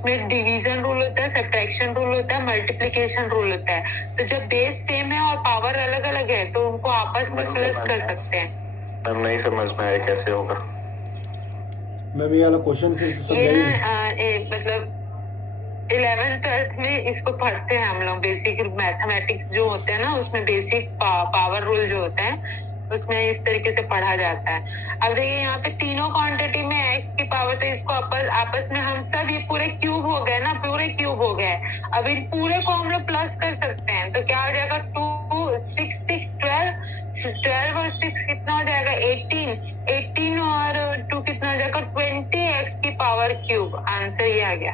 उसमें division rule होता है, सब्ट्रैक्शन रूल होता है, मल्टीप्लिकेशन रूल होता है। तो जब बेस सेम है और पावर अलग अलग है तो उनको आपस में प्लस कर सकते हैं। मैम नहीं समझ में आया कैसे होगा। मैम ये वाला क्वेश्चन फिर से ये समझाइए। ना मतलब 11th 12th में इसको पढ़ते हैं हम लोग। बेसिक मैथमेटिक्स जो होते हैं ना उसमें बेसिक पावर रूल जो होता है उसमें इस तरीके से पढ़ा जाता है। अब देखिए यहाँ पे तीनों क्वांटिटी में x की पावर, तो इसको आपस में हम सब ये पूरे क्यूब हो गए ना, पूरे क्यूब हो गए। अब इन पूरे को हम लोग प्लस कर सकते हैं तो क्या हो जाएगा 2 6 6 12 और 6 कितना हो जाएगा 18 और 2 कितना हो जाएगा 20x की पावर क्यूब। आंसर ये आ गया।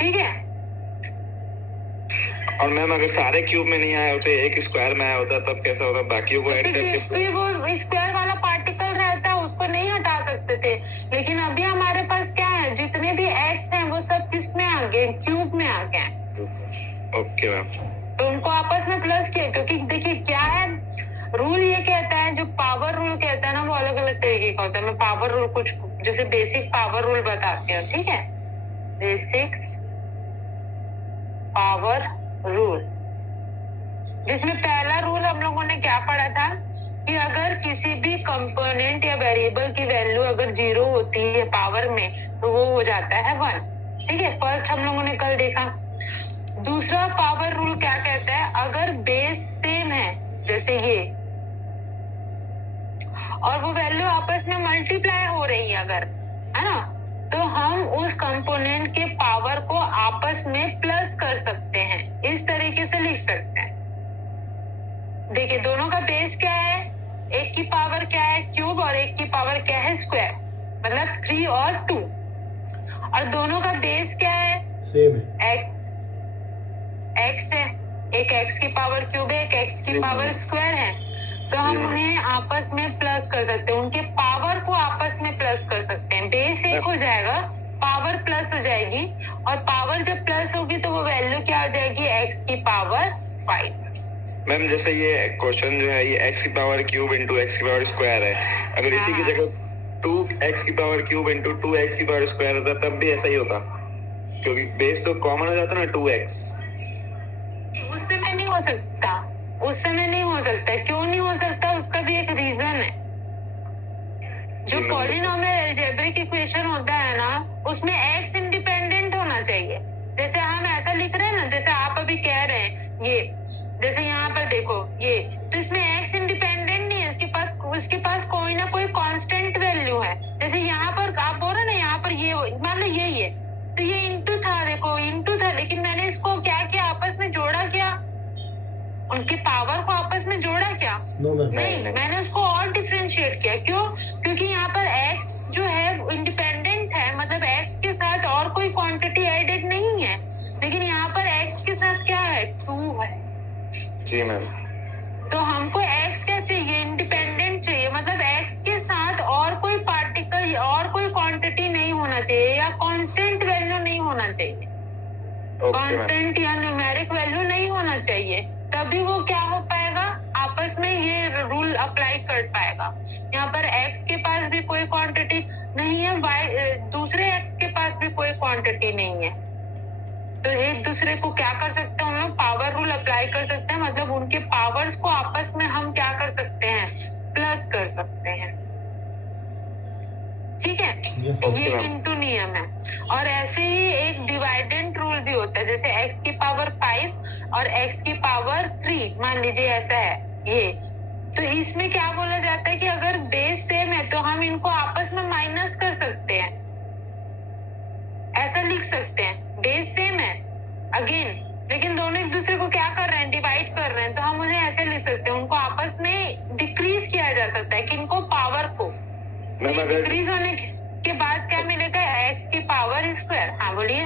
ठीक है। और मैम अगर सारे क्यूब में नहीं आए होते, एक स्क्वायर में आया होता तब कैसा होता? बाकियों को ऐड करके वो स्क्वायर वाला पार्टिकल रहता है उसको नहीं हटा सकते थे, लेकिन अभी हमारे पास क्या है, जितने भी एक्स हैं वो सब किस में आ गए, क्यूब में आ गए। Okay ma'am. तो उनको आपस में प्लस किया, क्योंकि देखिए क्या है, रूल ये कहता है, जो पावर रूल कहता है ना वो अलग अलग तरीके का होता है। मैं पावर रूल कुछ जैसे बेसिक पावर रूल बताती हूँ, ठीक है। बेसिक्स पावर रूल, जिसमें पहला रूल हम लोगों ने क्या पढ़ा था कि अगर किसी भी कंपोनेंट या वेरिएबल की वैल्यू अगर 0 होती है पावर में तो वो हो जाता है 1। ठीक है, फर्स्ट हम लोगों ने कल देखा। दूसरा पावर रूल क्या कहता है, अगर बेस सेम है जैसे ये और वो वैल्यू आपस में मल्टीप्लाई हो रही है अगर, है ना, तो हम उस कंपोनेंट के पावर को आपस में प्लस कर सकते हैं। इस तरीके से लिख सकते हैं। देखिए दोनों का बेस क्या है, एक की पावर क्या है क्यूब और एक की पावर क्या है स्क्वायर, मतलब 3 और 2। और दोनों का बेस क्या है, सेम है, एक्स है। एक एक्स की पावर क्यूब है, एक एक्स की पावर स्क्वायर है। तो हम उन्हें आपस में प्लस कर सकते हैं, उनके पावर को आपस में प्लस कर सकते हैं। बेस एक हो जाएगा, पावर प्लस हो जाएगी, और पावर जब प्लस होगी तो वो वैल्यू क्या हो जाएगी, एक्स की पावर 5। मैम जैसे ये क्वेश्चन जो है ये x की पावर क्यूब इंटू एक्स की पावर स्क्वायर है, अगर इसी की जगह 2x की पावर क्यूब इंटू 2x की पावर स्क्वायर होता तब भी ऐसा ही होता, क्योंकि बेस तो कॉमन हो जाता ना 2x। उस समय नहीं हो सकता, उस समय नहीं हो सकता। क्यों नहीं हो सकता, उसका भी एक रीजन है। जो पॉलिनोमियल अलजेब्रिक इक्वेशन होता है ना उसमें x इंडिपेंडेंट होना चाहिए। जैसे हम ऐसा लिख रहे हैं ना, जैसे आप अभी कह रहे हैं ये, जैसे यहाँ पर देखो ये, तो इसमें x इंडिपेंडेंट नहीं है, उसके पास कोई ना कोई कांस्टेंट वैल्यू है। जैसे यहाँ पर आप बोल रहे ना, यहाँ पर ये मान लो यही है, तो ये इंटू था, देखो इंटू था, लेकिन मैंने इसको क्या किया, आपस में जोड़ा क्या, उनके पावर को आपस में जोड़ा क्या? नहीं, मैंने उसको और डिफरेंशिएट किया। क्यों? क्योंकि यहाँ पर x जो है इंडिपेंडेंट है, मतलब x के साथ और कोई क्वांटिटी एडेड नहीं है, लेकिन यहाँ पर x के साथ क्या है, 2 है। जी मैम। तो हमको x क्या चाहिए, इंडिपेंडेंट चाहिए, मतलब x के साथ और कोई पार्टिकल और कोई क्वांटिटी नहीं होना चाहिए, या कांस्टेंट वैल्यू नहीं होना चाहिए, कांस्टेंट या न्यूमेरिक वैल्यू नहीं होना चाहिए, तभी वो क्या हो पाएगा, आपस में ये रूल अप्लाई कर पाएगा। यहाँ पर x के पास भी कोई क्वांटिटी नहीं है, दूसरे x के पास भी कोई क्वांटिटी नहीं है, तो एक दूसरे को क्या कर सकते हैं हम लोग, पावर रूल अप्लाई कर सकते हैं। मतलब उनके पावर्स को आपस में हम क्या कर सकते हैं, प्लस कर सकते हैं। ठीक है, ये इंटू नियम है। और ऐसे ही एक डिवाइडेंट रूल भी होता है, जैसे x की पावर 5 और x की पावर 3 मान लीजिए ऐसा है ये, तो इसमें क्या बोला जाता है कि अगर बेस सेम है तो हम इनको आपस में माइनस कर सकते हैं, ऐसा लिख सकते हैं। बेस सेम है अगेन, लेकिन दोनों एक दूसरे को क्या कर रहे हैं, डिवाइड कर रहे हैं, तो हम उन्हें ऐसे लिख सकते हैं, उनको आपस में डिक्रीज किया जा सकता है, किनको, पावर को। डिक्रीज होने के बाद क्या मिलेगा, x की पावर स्क्वायर। हाँ बोलिए।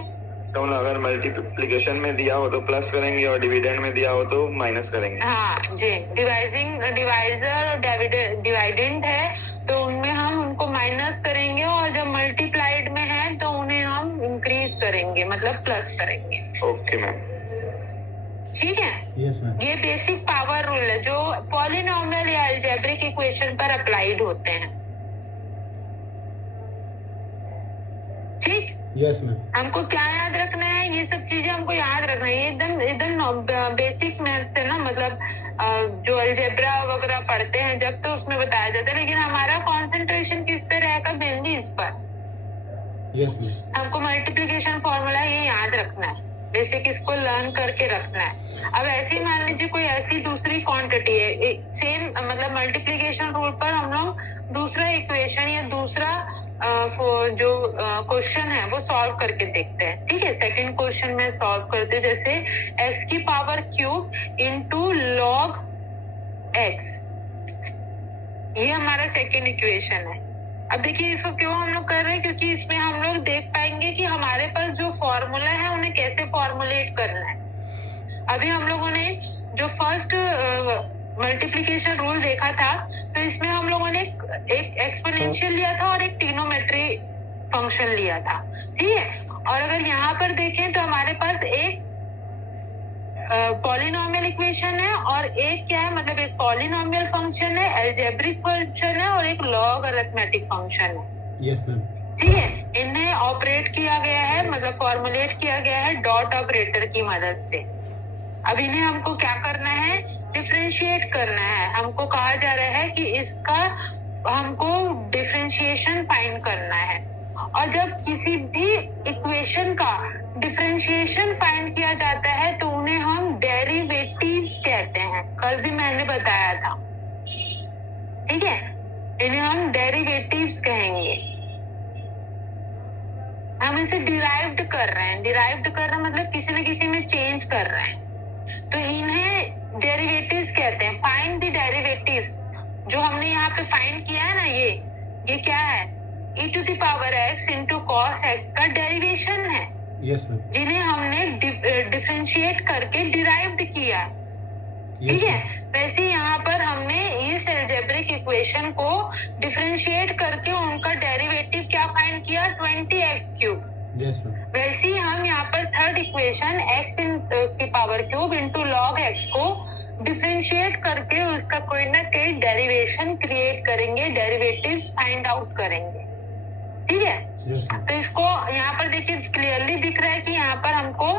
तो अगर मल्टीप्लिकेशन में दिया हो तो प्लस करेंगे और डिविडेंड में दिया हो तो माइनस करेंगे। हाँ जी, डिवाइजर और डिवाइडेंड है तो उनमें हम उनको माइनस करेंगे, और जब मल्टीप्लाइड में है तो उन्हें हम इंक्रीज करेंगे, मतलब प्लस करेंगे। Okay ma'am. ठीक है। Yes ma'am. ये बेसिक पावर रूल है जो पॉलिनोमियल या अलजेब्रिक इक्वेशन पर अप्लाइड होते हैं। Yes ma'am. हमको क्या याद रखना है, ये सब चीजें हमको याद रखना है। ये एकदम एकदम बेसिक मैथ्स है ना, मतलब जो अलजेब्रा वगैरह पढ़ते हैं जब तो उसमें बताया जाता है, लेकिन हमारा कंसंट्रेशन किस पे रहेगा, मेनली इस पर। Yes ma'am. हमको मल्टीप्लिकेशन फॉर्मूला ये याद रखना है, बेसिक इसको लर्न करके रखना है। अब ऐसे ही मान लीजिए कोई ऐसी दूसरी क्वांटिटी है, सेम मतलब मल्टीप्लिकेशन रूल पर हम लोग दूसरा इक्वेशन या दूसरा जो क्वेश्चन है वो सॉल्व करके देखते हैं। ठीक है, सेकंड क्वेश्चन में सॉल्व करते हैं, जैसे x की power cube into log x, ये हमारा सेकंड इक्वेशन है। अब देखिए इसको क्यों हम लोग कर रहे हैं, क्योंकि इसमें हम लोग देख पाएंगे कि हमारे पास जो फॉर्मूला है उन्हें कैसे फॉर्मुलेट करना है। अभी हम लोगों ने जो फर्स्ट मल्टीप्लिकेशन रूल देखा था, तो इसमें हम लोगों ने एक एक्सपोनेंशियल लिया था और एक ट्रिग्नोमेट्री फंक्शन लिया था। ठीक है, और अगर यहाँ पर देखें तो हमारे पास एक पॉलिनोमियल इक्वेशन है और एक क्या है, मतलब एक पॉलिनोमियल फंक्शन है, अलजेब्रिक फंक्शन है और एक लॉग अरिथमेटिक फंक्शन है। Yes ma'am. ठीक है, इन्हें ऑपरेट किया गया है, मतलब फॉर्मुलेट किया गया है डॉट ऑपरेटर की मदद से। अब इन्हें हमको क्या करना है, डिफरेंशिएट करना है। हमको कहा जा रहा है कि इसका हमको डिफरेंशिएशन फाइंड करना है, और जब किसी भी इक्वेशन का डिफरेंशिएशन फाइंड किया जाता है तो उन्हें हम डेरिवेटिव्स कहते हैं। कल भी मैंने बताया था। ठीक है, इन्हें हम डेरिवेटिव्स कहेंगे। हम इसे डिराइव्ड कर रहे हैं, डिराइव्ड कर रहे हैं मतलब किसी न किसी में चेंज कर रहे हैं, तो इन्हें डेरिवेटिव्स कहते हैं। फाइंड द डेरिवेटिव्स, जो हमने यहाँ पे फाइंड किया है ना, ये क्या है, e to the power x into cos x का डेरिवेशन है। Yes ma'am. जिन्हें हमने डिफरेंशिएट करके डिराइव्ड किया। ठीक है, वैसे यहाँ पर हमने इस अलजेब्रिक इक्वेशन को डिफरेंशिएट करके उनका डेरिवेटिव क्या फाइंड किया, 20x क्यूब। Yes ma'am. वैसे ही हम यहाँ पर थर्ड इक्वेशन x की power cube into log x को डिफरेंशिएट करके उसका कोई ना कोई डेरिवेशन क्रिएट करेंगे, डेरिवेटिव्स फाइंड आउट करेंगे। ठीक है, तो इसको यहाँ पर देखिए क्लियरली दिख रहा है कि यहाँ पर हमको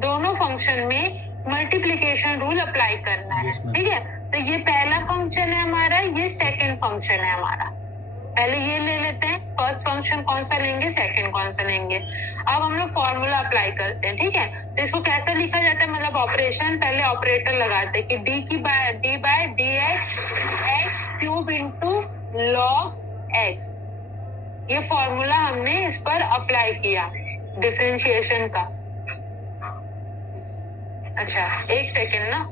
दोनों फंक्शन में मल्टीप्लिकेशन रूल अप्लाई करना है। ठीक है, तो ये पहला फंक्शन है हमारा, ये सेकंड फंक्शन है हमारा। पहले ये ले लेते हैं, फर्स्ट फंक्शन कौन सा लेंगे, सेकंड कौन सा लेंगे। अब हम लोग फॉर्मूला अप्लाई करते हैं। ठीक है, तो इसको कैसे लिखा जाता है, मतलब ऑपरेशन, पहले ऑपरेटर लगाते हैं कि d by d x cube into log x. ये फॉर्मूला हमने इस पर अप्लाई किया डिफरेंशिएशन का। अच्छा, एक सेकेंड ना,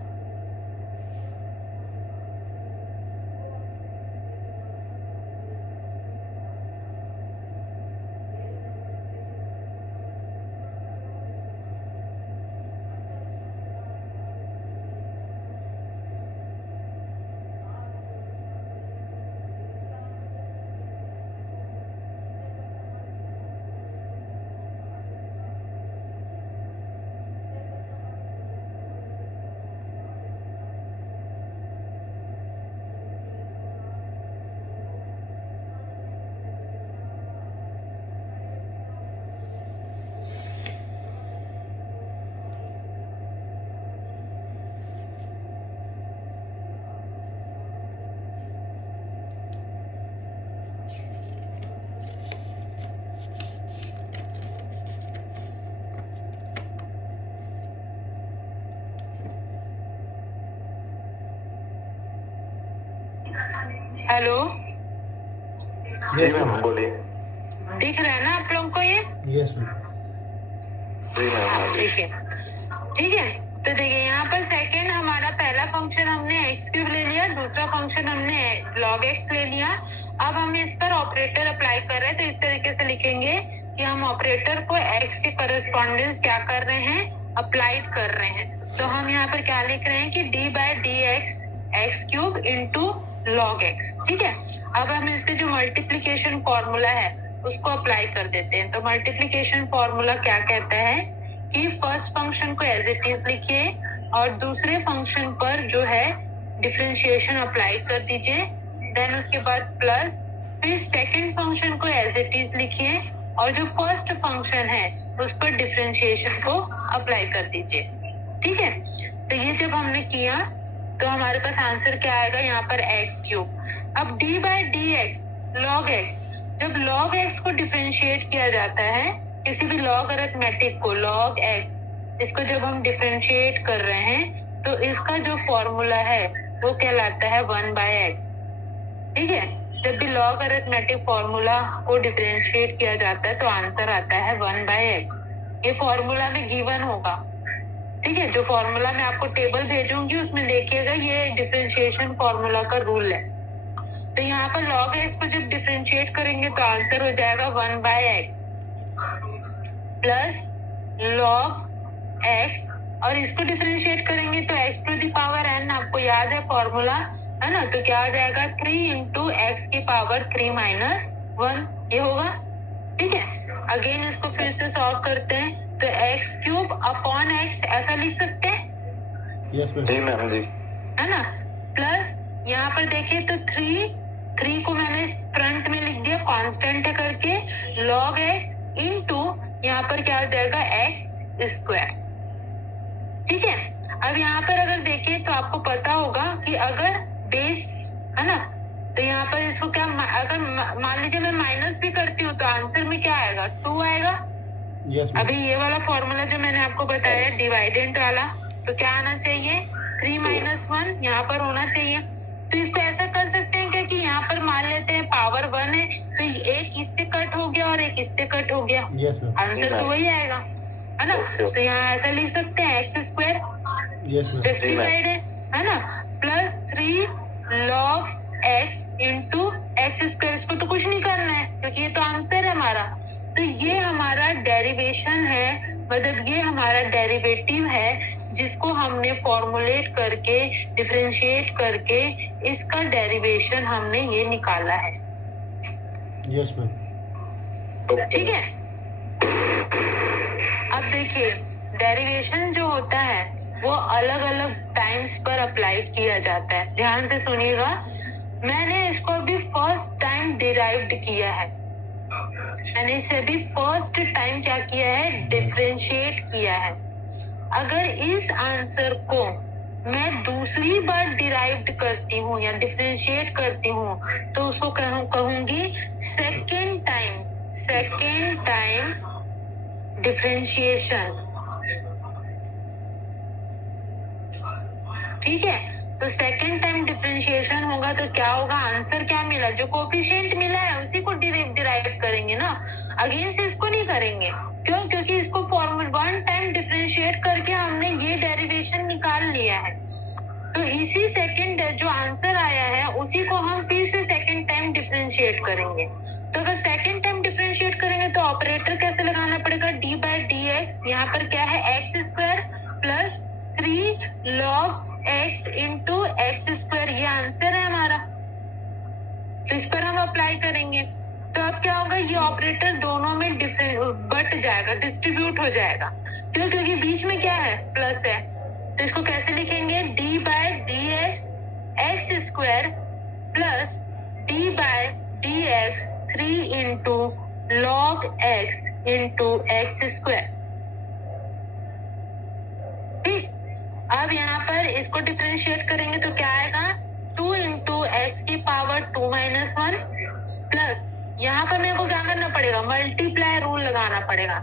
हेलो, जी मैम बोलिए। दिख रहा है ना आप लोगों को ये? Yes ma'am. जी मैम। ठीक है, ठीक है, तो देखिए यहाँ पर सेकंड हमारा पहला फंक्शन हमने एक्स क्यूब ले लिया, दूसरा फंक्शन हमने लॉग एक्स ले लिया। अब हम इस पर ऑपरेटर अप्लाई कर रहे हैं, तो इस तरीके से लिखेंगे कि हम ऑपरेटर को एक्स के करस्पॉन्डेंस क्या कर रहे हैं, अप्लाइड कर रहे हैं। तो हम यहाँ पर क्या लिख रहे हैं कि d by d x cube into log x. ठीक है, अब हम इस पे जो मल्टीप्लिकेशन फॉर्मूला है उसको अप्लाई कर देते हैं। तो मल्टीप्लिकेशन फॉर्मूला क्या कहता है कि फर्स्ट फंक्शन को एज इट इज लिखिए और दूसरे फंक्शन पर जो है डिफरेंशिएशन अप्लाई कर दीजिए, देन उसके बाद प्लस, फिर सेकंड फंक्शन को एज इट इज लिखिए और जो फर्स्ट फंक्शन है उस पर डिफरेंशिएशन को अप्लाई कर दीजिए। ठीक है, तो ये जब हमने किया तो हमारे पास आंसर क्या आएगा, यहाँ पर एक्स क्यूब। अब D by D x log x, जब लॉग एक्स को डिफरेंशिएट किया जाता है, किसी भी लॉग अरिथमेटिक को लॉग एक्स, इसको जब हम डिफरेंशिएट कर रहे हैं तो इसका जो फॉर्मूला है वो कहलाता है 1/x। ठीक है, जब भी लॉग अरिथमेटिक फॉर्मूला को डिफरेंशिएट किया जाता है तो आंसर आता है 1/x। ये फॉर्मूला में गिवन होगा। ठीक है, जो फॉर्मूला मैं आपको टेबल भेजूंगी उसमें देखिएगा, ये डिफरेंशिएशन फॉर्मूला का रूल है। तो यहाँ पर log x को जब डिफरेंशिएट करेंगे तो आंसर हो जाएगा 1/x प्लस log x, और इसको डिफरेंशिएट करेंगे तो x to the power n, आपको याद है फॉर्मूला, है ना। तो क्या आ जाएगा 3 इंटू एक्स की पावर 3 माइनस 1, ये होगा। ठीक है, अगेन इसको फिर से सॉल्व करते हैं तो एक्स क्यूब अपॉन एक्स ऐसा लिख सकते हैं। Yes ma'am. जी मैम जी। है ना, प्लस यहाँ पर देखिए तो 3 को मैंने फ्रंट में लिख दिया कांस्टेंट है करके, log x इनटू यहाँ पर क्या हो जाएगा x स्क्वायर। ठीक है, अब यहाँ पर अगर देखिए तो आपको पता होगा कि अगर बेस है ना, तो यहाँ पर इसको क्या, अगर मान लीजिए मैं माइनस भी करती हूँ तो आंसर में क्या आएगा, 2 आएगा। Yes ma'am. अभी ये वाला फॉर्मूला जो मैंने आपको बताया डिवाइडेंट वाला, तो क्या आना चाहिए 3 माइनस 1 यहाँ पर होना चाहिए। तो इसको ऐसा कर सकते हैं क्या कि यहाँ पर मान लेते हैं पावर 1 है तो एक इससे कट हो गया और एक इससे कट हो गया, यस मैम। आंसर तो वही आएगा, है ना। तो यहाँ ऐसा लिख सकते हैं x square, yes ma'am. Justified है ना, plus 3 log x into x square. इसको तो कुछ नहीं करना है क्योंकि ये तो आंसर है हमारा। तो ये हमारा डेरिवेशन है, मतलब ये हमारा डेरिवेटिव है जिसको हमने फॉर्मुलेट करके डिफरेंशिएट करके इसका डेरिवेशन हमने ये निकाला है। Yes ma'am. ठीक है, अब देखिए डेरिवेशन जो होता है वो अलग अलग टाइम्स पर अप्लाई किया जाता है। ध्यान से सुनिएगा, मैंने इसको अभी फर्स्ट टाइम डिराइव्ड किया है, मैंने इसे अभी फर्स्ट टाइम क्या किया है, डिफरेंशिएट किया है। अगर इस आंसर को मैं दूसरी बार डिराइव्ड करती हूँ या डिफरेंशिएट करती हूँ तो उसको कहूंगी सेकेंड टाइम डिफरेंशिएशन। ठीक है, तो सेकेंड टाइम डिफरेंशिएशन होगा तो क्या होगा, आंसर क्या मिला, जो कोफिशिएंट मिला है उसी को डिराइव करेंगे ना, अगेन से इसको नहीं करेंगे। क्यों, क्योंकि इसको फॉर्मूला 1 टाइम डिफरेंशिएट करके हमने ये डेरिवेशन निकाल लिया है। तो इसी सेकंड जो आंसर आया है उसी को हम फिर से सेकंड टाइम डिफरेंशिएट करेंगे। तो अगर सेकंड टाइम डिफरेंशिएट करेंगे तो ऑपरेटर कैसे लगाना पड़ेगा, डी बाई डी एक्स, यहाँ पर क्या है x square plus 3 log x into x square, ये आंसर है हमारा। तो इस पर हम अप्लाई करेंगे तो अब क्या होगा, ये ऑपरेटर दोनों में बट जाएगा, डिस्ट्रीब्यूट हो जाएगा। क्यों, क्योंकि बीच में क्या है, प्लस है। तो इसको कैसे लिखेंगे, D by D x x square plus D by D x 3 into log x into x square. ठीक, अब यहाँ पर इसको डिफरेंशिएट करेंगे तो क्या आएगा, 2 इंटू एक्स की पावर 2 माइनस 1 प्लस, यहाँ पर मेरे को क्या करना पड़ेगा, मल्टीप्लाई रूल लगाना पड़ेगा।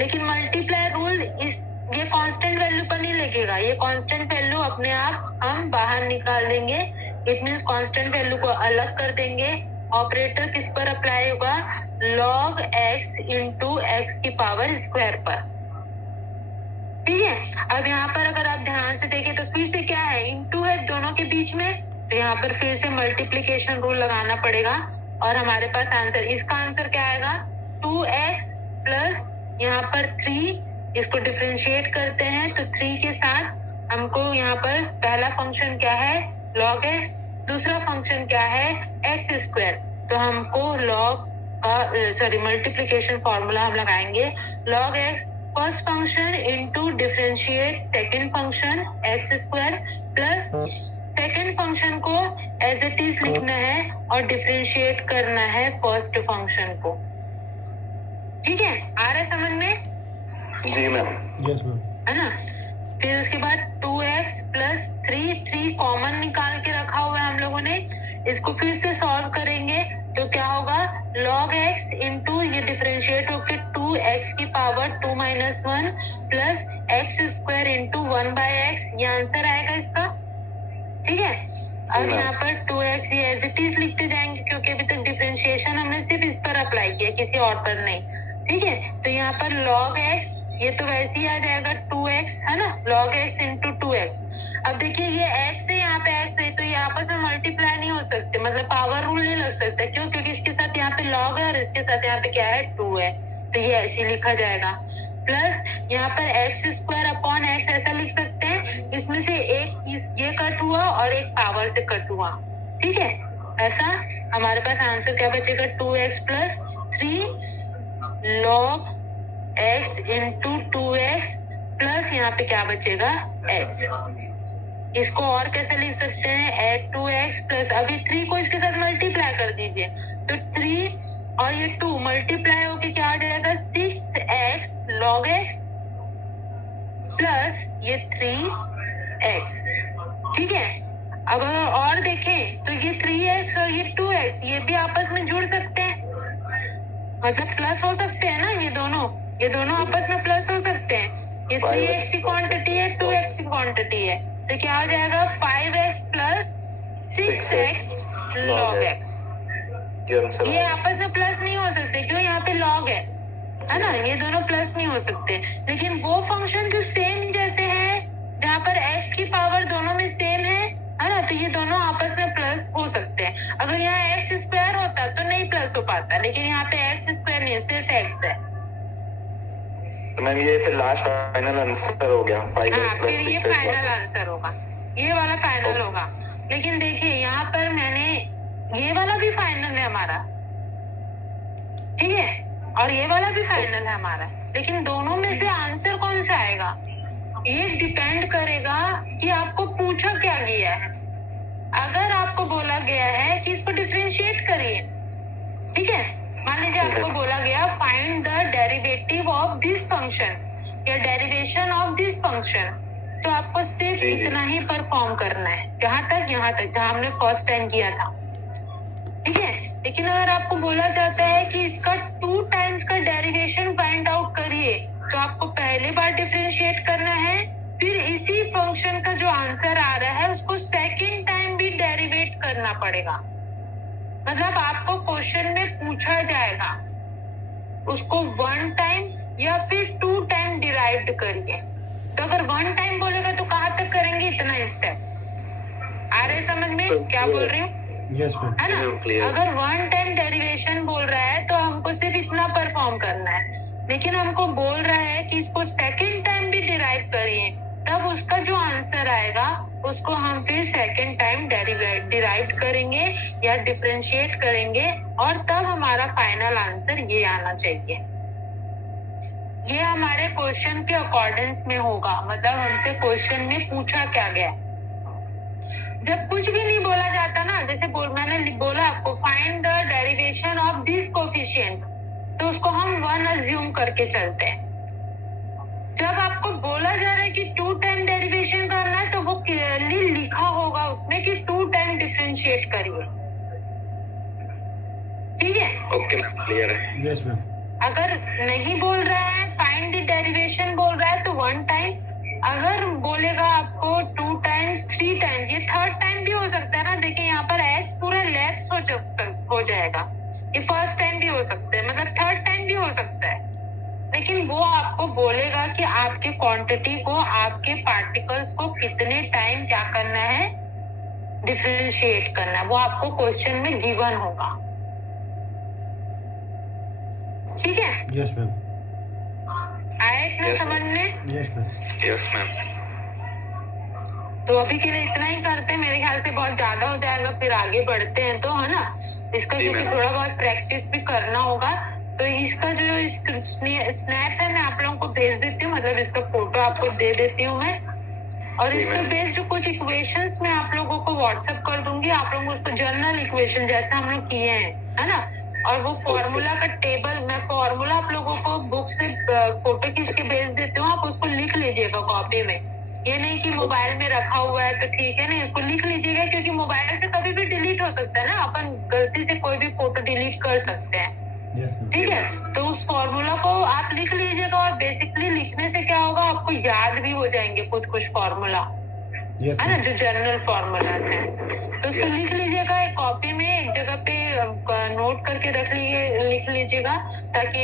लेकिन मल्टीप्लाई रूल ये कांस्टेंट वैल्यू पर नहीं लगेगा, ये कांस्टेंट वैल्यू अपने आप हम बाहर निकाल देंगे। इट मींस कांस्टेंट वैल्यू को अलग कर देंगे। ऑपरेटर किस पर अप्लाई होगा, log x इंटू एक्स की पावर स्क्वायर पर। ठीक है, अब यहाँ पर अगर आप ध्यान से देखें तो फिर से क्या है, इंटू है दोनों के बीच में, तो यहाँ पर फिर से मल्टीप्लीकेशन रूल लगाना पड़ेगा और हमारे पास आंसर, इसका आंसर क्या आएगा 2x प्लस यहाँ पर 3, इसको डिफरेंशिएट करते हैं तो 3 के साथ हमको यहाँ पर पहला फंक्शन क्या है log x, दूसरा फंक्शन क्या है x स्क्वायर। तो हमको log मल्टीप्लीकेशन फॉर्मूला हम लगाएंगे, log x first function into differentiate second function x square plus second function को एज इट इज लिखना है और डिफरेंशिएट करना है फर्स्ट फंक्शन को। ठीक है, आ रहा है समझ में? जी मैम। Yes, ma'am. है ना? फिर उसके बाद 2x प्लस 3 कॉमन निकाल के रखा हुआ है हम लोगों ने। इसको फिर से सॉल्व करेंगे तो क्या होगा, log x इंटू ये डिफरेंशिएट होके 2x की power 2 minus 1 plus x square into 1/x, ये आंसर आएगा इसका। ठीक है, अब यहाँ पर 2x ये एज इट इज लिखते जाएंगे क्योंकि अभी तक डिफरेंशिएशन हमने सिर्फ इस पर अप्लाई किया, किसी और पर नहीं। ठीक है, तो यहाँ पर log x ये तो वैसे ही आ जाएगा 2x, है ना, log x इंटू 2x। अब देखिए ये x है, यहाँ पे x है, तो ये आपस में मल्टीप्लाई नहीं हो सकते, मतलब पावर रूल नहीं लग सकता। क्यों? क्योंकि इसके साथ यहाँ पे log है और इसके साथ यहाँ पे क्या है, 2 है, तो ये ऐसे लिखा जाएगा। प्लस यहाँ पर x स्क्वायर अपॉन x ऐसा लिख सकते हैं, इसमें से एक ये कट हुआ और एक पावर से कट हुआ। ठीक है, ऐसा हमारे पास आंसर क्या बचेगा, 2x plus 3 log x into 2x plus यहाँ पे क्या बचेगा, x। इसको और कैसे लिख सकते हैं, एड 2x प्लस अभी 3 को इसके साथ मल्टीप्लाई कर दीजिए, तो 3 और ये 2 मल्टीप्लाई होके क्या आ जाएगा, 6x log x प्लस ये 3x। ठीक है, अब अगर और देखें तो ये 3x और ये 2x ये भी आपस में जुड़ सकते हैं, मतलब प्लस हो सकते हैं ना, ये दोनों आपस में प्लस हो सकते हैं। ये 3x की क्वांटिटी है, 2x की क्वांटिटी है, तो क्या हो जाएगा 5x plus 6x log x। ये आपस में प्लस नहीं हो सकते, क्यों, यहाँ पे log है ना, ये दोनों प्लस नहीं हो सकते। लेकिन वो फंक्शन जो सेम जैसे है, जहाँ पर x की पावर दोनों में सेम है ना, तो ये दोनों आपस में प्लस हो सकते हैं। अगर यहाँ x स्क्वायर होता तो नहीं प्लस हो पाता, लेकिन यहाँ पे x स्क्वायर नहीं है, सिर्फ x है। तो मैम ये फिर लास्ट फाइनल आंसर हो गया, 5x प्लस 6x। फिर ये फाइनल आंसर होगा, ये वाला फाइनल होगा। लेकिन देखिए यहाँ पर मैंने ये वाला भी फाइनल है हमारा, ठीक है, और ये वाला भी फाइनल है हमारा, लेकिन दोनों में से आंसर कौन सा आएगा, ये डिपेंड करेगा कि आपको पूछा क्या गया है। अगर आपको बोला गया है कि इसको डिफरेंशिएट करिए, ठीक है, मान लीजिए आपको बोला गया find the derivative of this function या डेरिवेशन ऑफ दिस फंक्शन, तो आपको सिर्फ इतना ही परफॉर्म करना है, यहाँ तक जहाँ हमने फर्स्ट टाइम किया था। ठीक है, लेकिन अगर आपको बोला जाता है कि इसका 2 टाइम्स का डेरिवेशन फाइंड आउट करिए, तो आपको पहले बार डिफरेंशिएट करना है, फिर इसी फंक्शन का जो आंसर आ रहा है उसको सेकंड टाइम भी डेरिवेट करना पड़ेगा। मतलब आपको क्वेश्चन में पूछा जाएगा, उसको 1 टाइम या फिर 2 टाइम डिराइव्ड करिए। तो अगर 1 टाइम बोलेगा तो कहाँ तक करेंगे, इतना स्टेप। आ रहे समझ में क्या बोल रही हूँ, Yes, ma'am. है ना? अगर 1 टाइम डेरिवेशन बोल रहा है तो हमको सिर्फ इतना परफॉर्म करना है, लेकिन हमको बोल रहा है कि इसको सेकंड टाइम भी डिराइव करिए, तब उसका जो आंसर आएगा उसको हम फिर सेकंड टाइम डिराइव करेंगे या डिफरेंशिएट करेंगे, और तब हमारा फाइनल आंसर ये आना चाहिए। ये हमारे क्वेश्चन के अकॉर्डेंस में होगा, मतलब हमसे क्वेश्चन में पूछा क्या गया। जब कुछ भी नहीं बोला जाता ना, जैसे मैंने बोला आपको find the derivation of this coefficient, तो उसको हम 1 अज्यूम करके चलते हैं। जब आपको बोला जा रहा है कि 2 टाइम डेरिवेशन करना है, तो वो क्लियरली लिखा होगा उसमें कि 2 टाइम डिफरेंशिएट करिए। ठीक है, ओके मैम, क्लियर है। Yes, ma'am. अगर नहीं बोल रहा है फाइंड द डेरिवेशन बोल रहा है तो 1 टाइम, अगर बोलेगा आपको 2 टाइम्स 3 टाइम्स, ये 3rd टाइम भी हो सकता है ना। देखिए यहाँ पर x पूरा लेफ्ट हो जाएगा, ये 1st टाइम भी हो सकता है, मतलब 3rd टाइम भी हो सकता है। लेकिन वो आपको बोलेगा कि आपके क्वांटिटी को, आपके पार्टिकल्स को कितने टाइम क्या करना है, डिफरेंशिएट करना है, वो आपको क्वेश्चन में गिवन होगा। ठीक है, Yes, ma'am. आया इतना समझ में? Yes, ma'am. Yes ma'am. तो अभी के लिए इतना ही करते हैं, मेरे ख्याल से बहुत ज्यादा हो जाएगा, फिर आगे बढ़ते हैं तो, है ना। इसका क्योंकि थोड़ा बहुत प्रैक्टिस भी करना होगा, तो इसका जो स्नैप है मैं आप लोगों को भेज देती हूँ, मतलब इसका फोटो आपको दे देती हूँ मैं, और इसका बेस जो कुछ इक्वेशंस मैं आप लोगों को व्हाट्सएप कर दूंगी, आप लोग उसको जनरल इक्वेशन जैसे हम लोग किए हैं, है ना, और वो फॉर्मूला का टेबल मैं फॉर्मूला आप लोगों कॉपी में। ये नहीं कि मोबाइल में रखा हुआ है तो ठीक है ना, इसको लिख लीजिएगा, क्योंकि मोबाइल से कभी भी डिलीट हो सकता है ना, अपन गलती से कोई भी फोटो डिलीट कर सकते हैं। Yes, ma'am. ठीक है, तो उस फॉर्मूला को आप लिख लीजिएगा, और बेसिकली लिखने से क्या होगा, आपको याद भी हो जाएंगे कुछ फॉर्मूला, Yes, है ना, ma'am. जो जनरल फॉर्मूला है। तो उसको Yes. लिख लीजिएगा एक कॉपी में, एक जगह पे नोट करके लिख लीजिएगा, ताकि